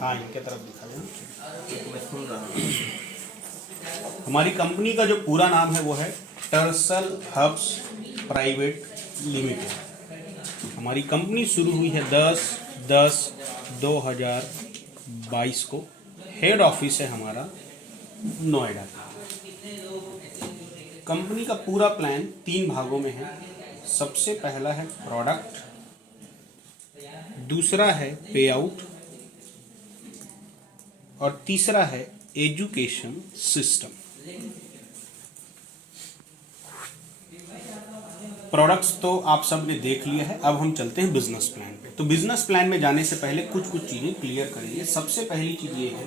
हाँ, इनके तरफ दिखा देना। मैं सुन रहा हूँ। हमारी कंपनी का जो पूरा नाम है वो है टर्सल हब्स प्राइवेट लिमिटेड। हमारी कंपनी शुरू हुई है 10/10/2022 को। हेड ऑफिस है हमारा नोएडा। कंपनी का पूरा प्लान 3 भागों में है। सबसे पहला है प्रोडक्ट, दूसरा है पे आउट और तीसरा है एजुकेशन सिस्टम। प्रोडक्ट्स तो आप सब ने देख लिया है। अब हम चलते हैं बिजनेस प्लान पे। तो बिजनेस प्लान में जाने से पहले कुछ चीज़ें क्लियर करेंगे। सबसे पहली चीज़ ये है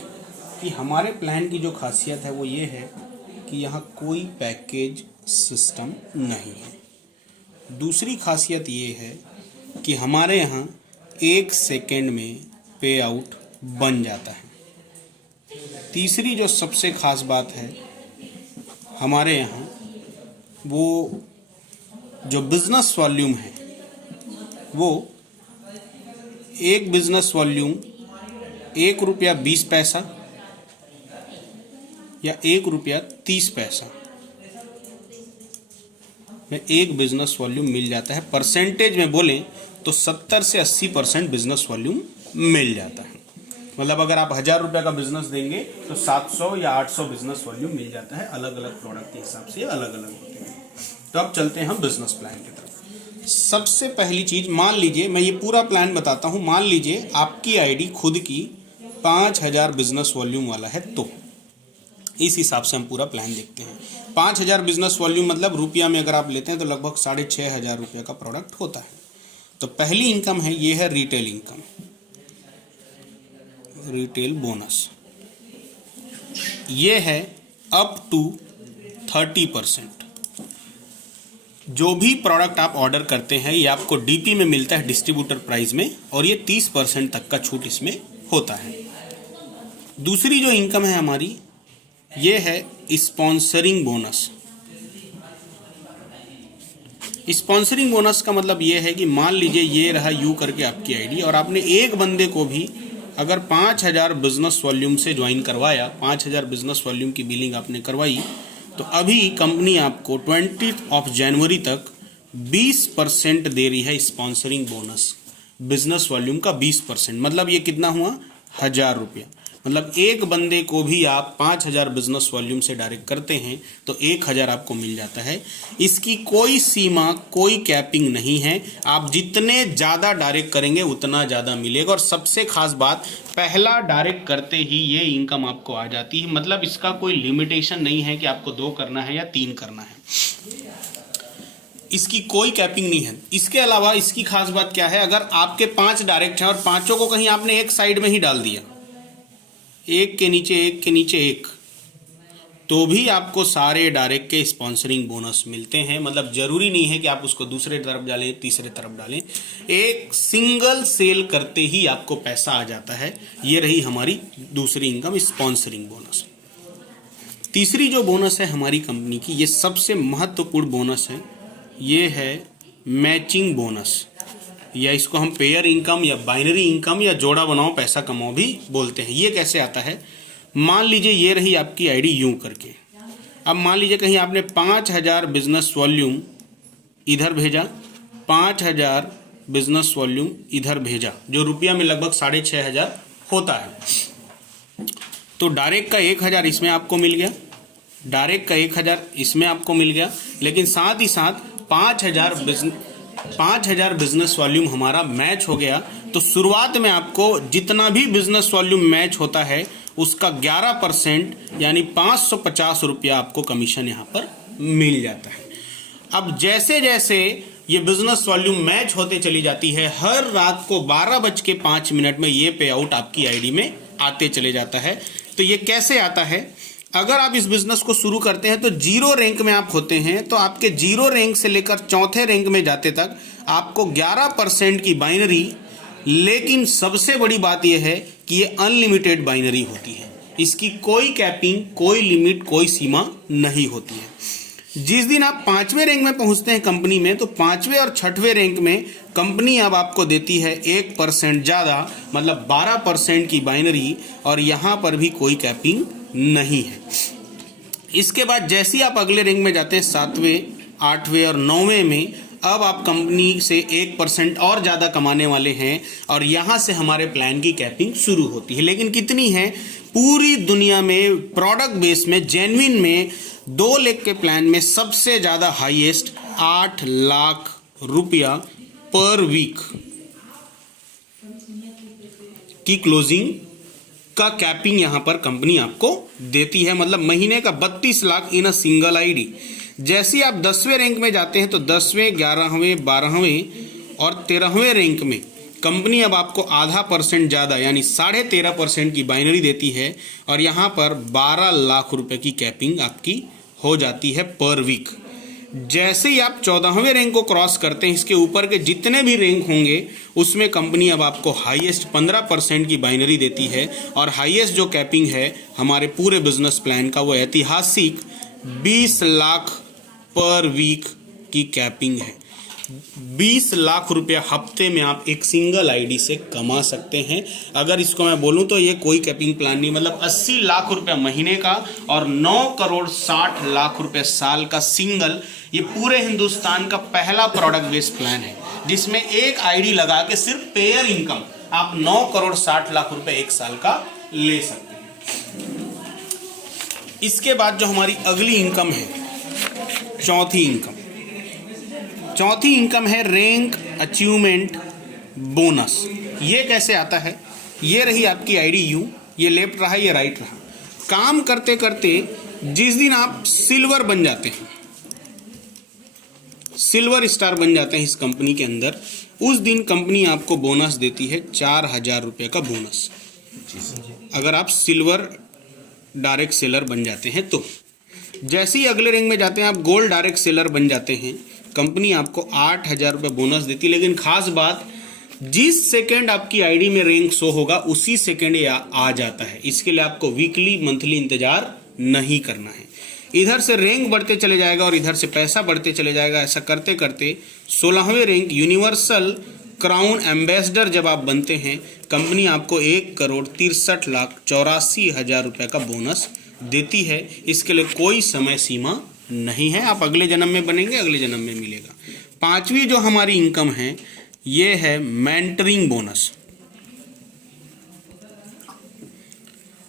कि हमारे प्लान की जो खासियत है वो ये है कि यहाँ कोई पैकेज सिस्टम नहीं है। दूसरी खासियत ये है कि हमारे यहाँ 1 सेकेंड में पे आउट बन जाता है। तीसरी जो सबसे खास बात है हमारे यहाँ, वो जो बिजनेस वॉल्यूम है वो एक बिजनेस वॉल्यूम ₹1.20 या ₹1.30 में एक बिजनेस वॉल्यूम मिल जाता है। परसेंटेज में बोलें तो 70 से 80% बिजनेस वॉल्यूम मिल जाता है। मतलब अगर आप 1000 रुपये का बिजनेस देंगे तो 700 या 800 बिजनेस वॉल्यूम मिल जाता है। अलग अलग प्रोडक्ट के हिसाब से अलग अलग होते हैं। तो अब चलते हैं हम बिजनेस प्लान की तरफ। सबसे पहली चीज, मान लीजिए मैं ये पूरा प्लान बताता हूँ। मान लीजिए आपकी आईडी खुद की 5000 बिजनेस वॉल्यूम वाला है, तो इस हिसाब से हम पूरा प्लान देखते हैं। 5000 बिजनेस वॉल्यूम मतलब रुपया में अगर आप लेते हैं तो लगभग 6500 रुपये का प्रोडक्ट होता है। तो पहली इनकम है, ये है रिटेल इनकम, रिटेल बोनस। ये है अप टू 30%। जो भी प्रोडक्ट आप ऑर्डर करते हैं ये आपको डीपी में मिलता है, डिस्ट्रीब्यूटर प्राइस में, और ये 30% तक का छूट इसमें होता है। दूसरी जो इनकम है हमारी, ये है स्पॉन्सरिंग बोनस। स्पॉन्सरिंग बोनस का मतलब ये है कि मान लीजिए ये रहा यू करके आपकी आईडी, और आपने एक बंदे को भी अगर 5000 बिजनेस वॉल्यूम से ज्वाइन करवाया, 5000 बिजनेस वॉल्यूम की बिलिंग आपने करवाई, तो अभी कंपनी आपको 20 जनवरी तक 20% दे रही है स्पॉन्सरिंग बोनस। बिजनेस वॉल्यूम का 20%, मतलब ये कितना हुआ, 1000 रुपया। मतलब एक बंदे को भी आप 5000 बिजनेस वॉल्यूम से डायरेक्ट करते हैं तो 1000 आपको मिल जाता है। इसकी कोई सीमा, कोई कैपिंग नहीं है। आप जितने ज़्यादा डायरेक्ट करेंगे उतना ज़्यादा मिलेगा। और सबसे खास बात, पहला डायरेक्ट करते ही ये इनकम आपको आ जाती है। मतलब इसका कोई लिमिटेशन नहीं है कि आपको 2 करना है या 3 करना है। इसकी कोई कैपिंग नहीं है। इसके अलावा इसकी खास बात क्या है, अगर आपके 5 डायरेक्ट हैं और पांचों को कहीं आपने एक साइड में ही डाल दिया, एक के नीचे एक के नीचे एक, तो भी आपको सारे डायरेक्ट के स्पॉन्सरिंग बोनस मिलते हैं। मतलब जरूरी नहीं है कि आप उसको दूसरे तरफ डालें, तीसरे तरफ डालें, एक सिंगल सेल करते ही आपको पैसा आ जाता है। ये रही हमारी दूसरी इनकम, स्पॉन्सरिंग बोनस। तीसरी जो बोनस है हमारी कंपनी की, ये सबसे महत्वपूर्ण बोनस है, ये है मैचिंग बोनस, या इसको हम पेयर इनकम या बाइनरी इनकम या जोड़ा बनाओ पैसा कमाओ भी बोलते हैं। ये कैसे आता है, मान लीजिए ये रही आपकी आईडी यूं करके। अब मान लीजिए कहीं आपने 5000 बिजनेस वॉल्यूम इधर भेजा, 5000 बिजनेस वॉल्यूम इधर भेजा, जो रुपया में लगभग 6500 होता है। तो डायरेक्ट का 1000 इसमें आपको मिल गया, डायरेक्ट का 1000 इसमें आपको मिल गया, लेकिन साथ ही साथ 5000 बिजनेस वॉल्यूम हमारा मैच हो गया। तो शुरुआत में आपको जितना भी बिजनेस वॉल्यूम मैच होता है उसका 11% यानी 550 रुपया आपको कमीशन यहाँ पर मिल जाता है। अब जैसे जैसे ये बिजनेस वॉल्यूम मैच होते चली जाती है, हर रात को 12:05 में ये पे आउट आपकी आईडी में आते चले जाता है। तो ये कैसे आता है, अगर आप इस बिजनेस को शुरू करते हैं तो 0 रैंक में आप होते हैं, तो आपके 0 रैंक से लेकर 4थे रैंक में जाते तक आपको 11% की बाइनरी, लेकिन सबसे बड़ी बात यह है कि ये अनलिमिटेड बाइनरी होती है। इसकी कोई कैपिंग, कोई लिमिट, कोई सीमा नहीं होती है। जिस दिन आप 5वें रैंक में पहुंचते हैं कंपनी में, तो 5वें और 6वें रैंक में कंपनी अब आपको देती है 1% ज़्यादा, मतलब 12% की बाइनरी, और यहाँ पर भी कोई कैपिंग नहीं है। इसके बाद जैसे ही आप अगले रैंक में जाते हैं 7वें, 8वें और 9वें में, अब आप कंपनी से 1% और ज़्यादा कमाने वाले हैं और यहाँ से हमारे प्लान की कैपिंग शुरू होती है। लेकिन कितनी है? पूरी दुनिया में प्रोडक्ट बेस में जेन्युइन में 2 लाख के प्लान में सबसे ज़्यादा हाईएस्ट 8 लाख रुपया पर वीक की क्लोजिंग का कैपिंग यहाँ पर कंपनी आपको देती है, मतलब महीने का 32 लाख इन अ सिंगल आईडी। जैसे आप 10वें रैंक में जाते हैं तो 10वें, 11वें, 12वें और 13वें रैंक में कंपनी अब आपको आधा % ज़्यादा यानी 13.5% की बाइनरी देती है और यहाँ पर 12 लाख रुपए की कैपिंग आपकी हो जाती है पर वीक। जैसे ही आप 14वें रैंक को क्रॉस करते हैं, इसके ऊपर के जितने भी रैंक होंगे उसमें कंपनी अब आपको हाईएस्ट 15% की बाइनरी देती है और हाईएस्ट जो कैपिंग है हमारे पूरे बिजनेस प्लान का वो ऐतिहासिक 20 लाख पर वीक की कैपिंग है। 20 लाख रुपया हफ्ते में आप एक सिंगल आईडी से कमा सकते हैं। अगर इसको मैं बोलूं तो ये कोई कैपिंग प्लान नहीं, मतलब 80 लाख रुपया महीने का और 9 करोड़ 60 लाख रुपए साल का सिंगल, ये पूरे हिंदुस्तान का पहला प्रोडक्ट बेस्ड प्लान है जिसमें एक आईडी लगा के सिर्फ पेयर इनकम आप 9 करोड़ 60 लाख रुपए एक साल का ले सकते हैं। इसके बाद जो हमारी अगली इनकम है, चौथी इनकम है रैंक अचीवमेंट बोनस। ये कैसे आता है? ये रही आपकी आईडी यू, ये लेफ्ट रहा, ये राइट रहा। काम करते करते जिस दिन आप सिल्वर बन जाते हैं, सिल्वर स्टार बन जाते हैं इस कंपनी के अंदर, उस दिन कंपनी आपको बोनस देती है 4000 रुपये का बोनस, अगर आप सिल्वर डायरेक्ट सेलर बन जाते हैं तो। जैसे ही अगले रैंक में जाते हैं आप गोल्ड डायरेक्ट सेलर बन जाते हैं, कंपनी आपको 8000 रुपये बोनस देती है। लेकिन खास बात, जिस सेकंड आपकी आईडी में रैंक शो होगा उसी सेकंड ये आ जाता है। इसके लिए आपको वीकली मंथली इंतजार नहीं करना है। इधर से रैंक बढ़ते चले जाएगा और इधर से पैसा बढ़ते चले जाएगा। ऐसा करते करते 16वें रैंक यूनिवर्सल क्राउन एम्बेसडर जब आप बनते हैं, कंपनी आपको 1 करोड़ 63 लाख 84 हजार रुपये का बोनस देती है। इसके लिए कोई समय सीमा नहीं है, आप अगले जन्म में बनेंगे, अगले जन्म में मिलेगा। 5वीं जो हमारी इनकम है ये है मेंटरिंग बोनस।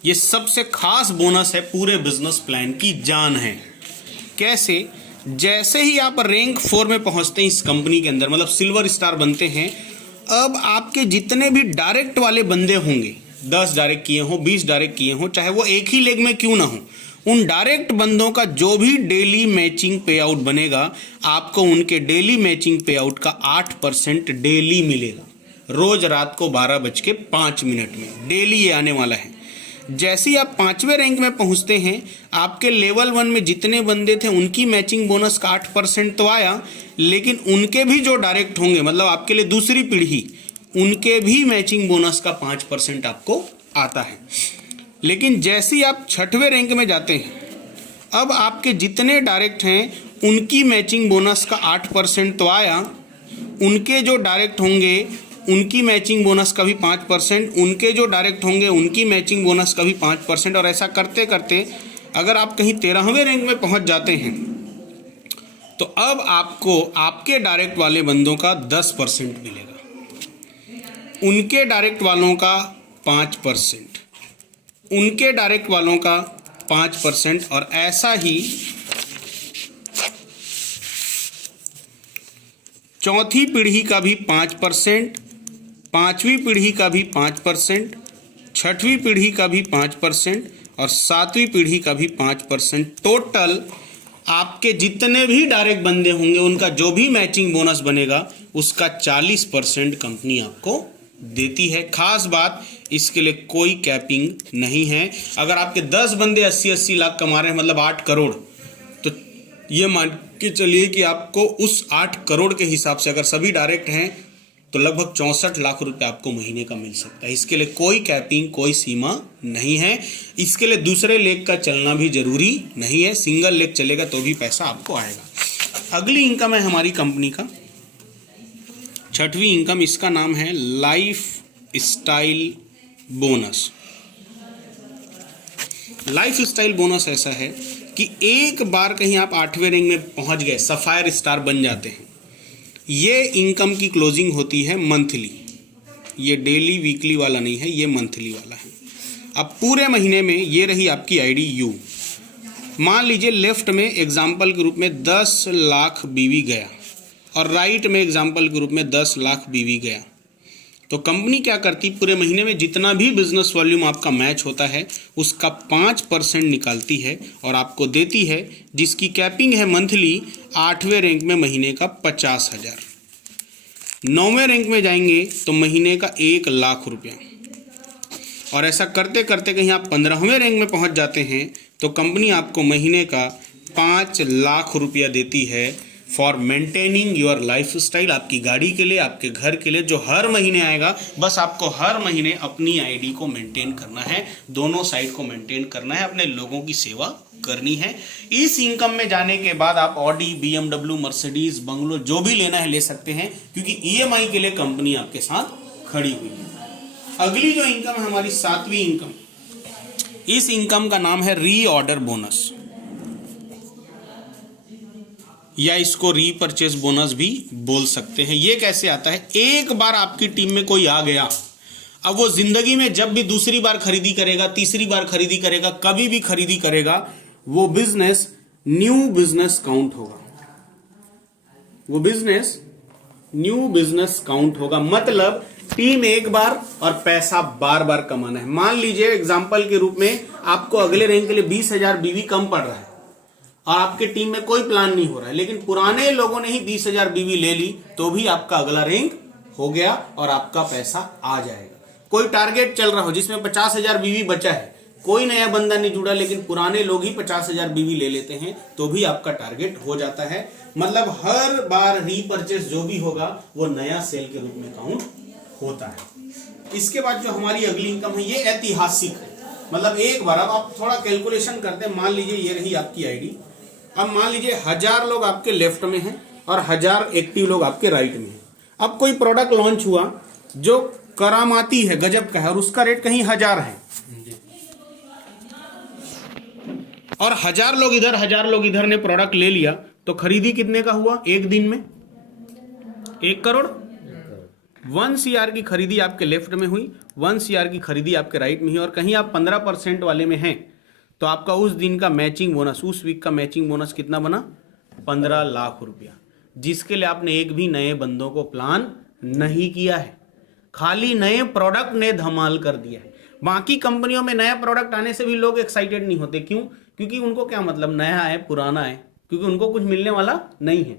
ये सबसे खास बोनस है, पूरे बिजनेस प्लान की जान है। कैसे? जैसे ही आप रैंक 4 में पहुंचते हैं इस कंपनी के अंदर, मतलब सिल्वर स्टार बनते हैं, अब आपके जितने भी डायरेक्ट वाले बंदे होंगे, 10 डायरेक्ट किए हों, 20 डायरेक्ट किए हों, चाहे वो एक ही लेग में क्यों ना हो, उन डायरेक्ट बंदों का जो भी डेली मैचिंग पे आउट बनेगा, आपको उनके डेली मैचिंग पे आउट का 8% डेली मिलेगा। रोज रात को 12:05 में डेली ये आने वाला है। जैसे ही आप 5वें रैंक में पहुंचते हैं, आपके लेवल 1 में जितने बंदे थे उनकी मैचिंग बोनस का 8% तो आया, लेकिन उनके भी जो डायरेक्ट होंगे, मतलब आपके लिए दूसरी पीढ़ी, उनके भी मैचिंग बोनस का 5% आपको आता है। लेकिन जैसे ही आप 6वें रैंक में जाते हैं, अब आपके जितने डायरेक्ट हैं उनकी मैचिंग बोनस का 8% तो आया, उनके जो डायरेक्ट होंगे उनकी मैचिंग बोनस का भी 5%, उनके जो डायरेक्ट होंगे उनकी मैचिंग बोनस का भी 5%, और ऐसा करते करते अगर आप कहीं 13वें रैंक में पहुंच जाते हैं तो अब आपको आपके डायरेक्ट वाले बंदों का 10% मिलेगा, उनके डायरेक्ट वालों का 5%, उनके डायरेक्ट वालों का 5%, और ऐसा ही चौथी पीढ़ी का भी 5%, 5वीं पीढ़ी का भी 5%, 6वीं पीढ़ी का भी 5% और 7वीं पीढ़ी का भी 5%। टोटल आपके जितने भी डायरेक्ट बंदे होंगे उनका जो भी मैचिंग बोनस बनेगा उसका 40% कंपनी आपको देती है। खास बात, इसके लिए कोई कैपिंग नहीं है। अगर आपके 10 बंदे 80-80 लाख कमा रहे हैं, मतलब 8 करोड़, तो ये मान के चलिए कि आपको उस 8 करोड़ के हिसाब से अगर सभी डायरेक्ट हैं तो लगभग 64 लाख रुपए आपको महीने का मिल सकता है। इसके लिए कोई कैपिंग, कोई सीमा नहीं है। इसके लिए दूसरे लेग का चलना भी जरूरी नहीं है, सिंगल लेग चलेगा तो भी पैसा आपको आएगा। अगली इनकम है हमारी कंपनी का छठवीं इनकम, इसका नाम है life style bonus. Life style bonus ऐसा है कि एक बार कहीं आप 8वें रैंक में पहुंच गए, सफायर स्टार बन जाते हैं, ये इनकम की क्लोजिंग होती है मंथली। ये डेली वीकली वाला नहीं है, ये मंथली वाला है। अब पूरे महीने में ये रही आपकी आईडी यू। मान लीजिए लेफ्ट में एग्जाम्पल के रूप में 10 लाख बीवी गया और राइट में एग्जाम्पल के रूप में 10 लाख बीवी गया, तो कंपनी क्या करती, पूरे महीने में जितना भी बिजनेस वॉल्यूम आपका मैच होता है उसका 5% निकालती है और आपको देती है, जिसकी कैपिंग है मंथली 8वें रैंक में महीने का 50,000। 9वें रैंक में जाएंगे तो महीने का 1 लाख रुपया, और ऐसा करते करते कहीं आप 15वें रैंक में पहुंच जाते हैं तो कंपनी आपको महीने का 5 लाख रुपया देती है for maintaining your life style. आपकी गाड़ी के लिए, आपके घर के लिए, जो हर महीने आएगा। बस आपको हर महीने अपनी आईडी को मेंटेन करना है, दोनों साइड को मेंटेन करना है, अपने लोगों की सेवा करनी है। इस इनकम में जाने के बाद आप ऑडी, BMW, मर्सिडीज, बंगलो जो भी लेना है ले सकते हैं, क्योंकि EMI के लिए कंपनी आपके साथ खड़ी हुई है। अगली जो इनकम है हमारी 7वीं इनकम, इस इनकम का नाम है रीऑर्डर बोनस, या इसको रीपरचेज बोनस भी बोल सकते हैं। ये कैसे आता है, एक बार आपकी टीम में कोई आ गया, अब वो जिंदगी में जब भी दूसरी बार खरीदी करेगा, तीसरी बार खरीदी करेगा, कभी भी खरीदी करेगा, वो बिजनेस न्यू बिजनेस काउंट होगा। वो बिजनेस न्यू बिजनेस काउंट होगा। मतलब टीम एक बार और पैसा बार बार कमाना है। मान लीजिए एग्जांपल के रूप में आपको अगले रैंक के लिए 20,000 बीवी कम पड़ रहा है और आपके टीम में कोई प्लान नहीं हो रहा है, लेकिन पुराने लोगों ने ही 20,000 बीवी ले ली, तो भी आपका अगला रैंक हो गया और आपका पैसा आ जाएगा। कोई टारगेट चल रहा हो जिसमें 50,000 बीवी बचा है, कोई नया बंदा नहीं जुड़ा, लेकिन पुराने लोग ही 50,000 बीवी ले लेते हैं, तो भी आपका टारगेट हो जाता है। मतलब हर बार रीपरचेस जो भी होगा वो नया सेल के रूप में काउंट होता है। इसके बाद जो हमारी अगली इनकम है ये ऐतिहासिक है। मतलब एक बार, अब आप थोड़ा कैलकुलेशन करते हैं, मान लीजिए ये रही आपकी आईडी, अब मान लीजिए 1000 लोग आपके लेफ्ट में हैं और 1000 एक्टिव लोग आपके राइट में हैं। अब कोई प्रोडक्ट लॉन्च हुआ जो करामाती है, गजब का है, और उसका रेट कहीं 1000 है, और 1000 लोग इधर 1000 लोग इधर ने प्रोडक्ट ले लिया, तो खरीदी कितने का हुआ एक दिन में? 1 करोड़। 1 CR की खरीदी आपके लेफ्ट में हुई, 1 CR की खरीदी आपके राइट में हुई, और कहीं आप 15% वाले में हैं तो आपका उस दिन का मैचिंग बोनस, उस वीक का मैचिंग बोनस कितना बना? 15 लाख रुपया, जिसके लिए आपने एक भी नए बंदों को प्लान नहीं किया है, खाली नए प्रोडक्ट ने धमाल कर दिया है। बाकी कंपनियों में नया प्रोडक्ट आने से भी लोग एक्साइटेड नहीं होते, क्यों? क्योंकि उनको क्या मतलब, नया है पुराना है, क्योंकि उनको कुछ मिलने वाला नहीं है।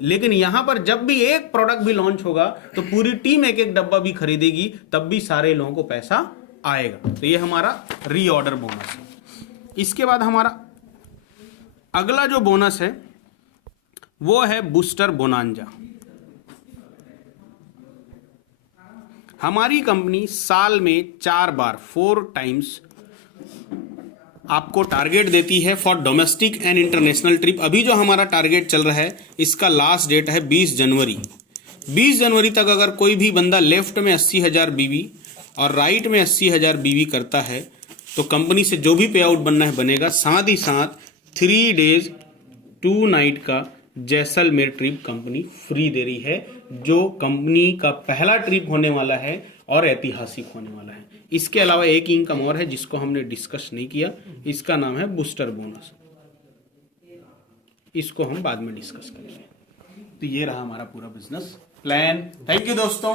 लेकिन यहां पर जब भी एक प्रोडक्ट भी लॉन्च होगा तो पूरी टीम एक एक डब्बा भी खरीदेगी, तब भी सारे लोगों को पैसा आएगा। तो ये हमारा रीऑर्डर बोनस है। इसके बाद हमारा अगला जो बोनस है वो है बूस्टर बोनांजा। हमारी कंपनी साल में 4 बार 4 टाइम्स आपको टारगेट देती है for domestic and international trip. अभी जो हमारा टारगेट चल रहा है इसका लास्ट डेट है 20 जनवरी। 20 जनवरी तक अगर कोई भी बंदा लेफ्ट में 80,000 बीवी और राइट में 80,000 बीवी करता है तो कंपनी से जो भी पे आउट बनना है बनेगा। साथ ही साथ 3 डेज 2 नाइट का जैसलमेर ट्रिप कंपनी फ्री दे रही है, जो कंपनी का पहला ट्रिप होने वाला है और ऐतिहासिक होने वाला है। इसके अलावा एक इनकम और है जिसको हमने डिस्कस नहीं किया, इसका नाम है बूस्टर बोनस। इसको हम बाद में डिस्कस करेंगे। तो ये रहा हमारा पूरा बिजनेस प्लान। थैंक यू दोस्तों।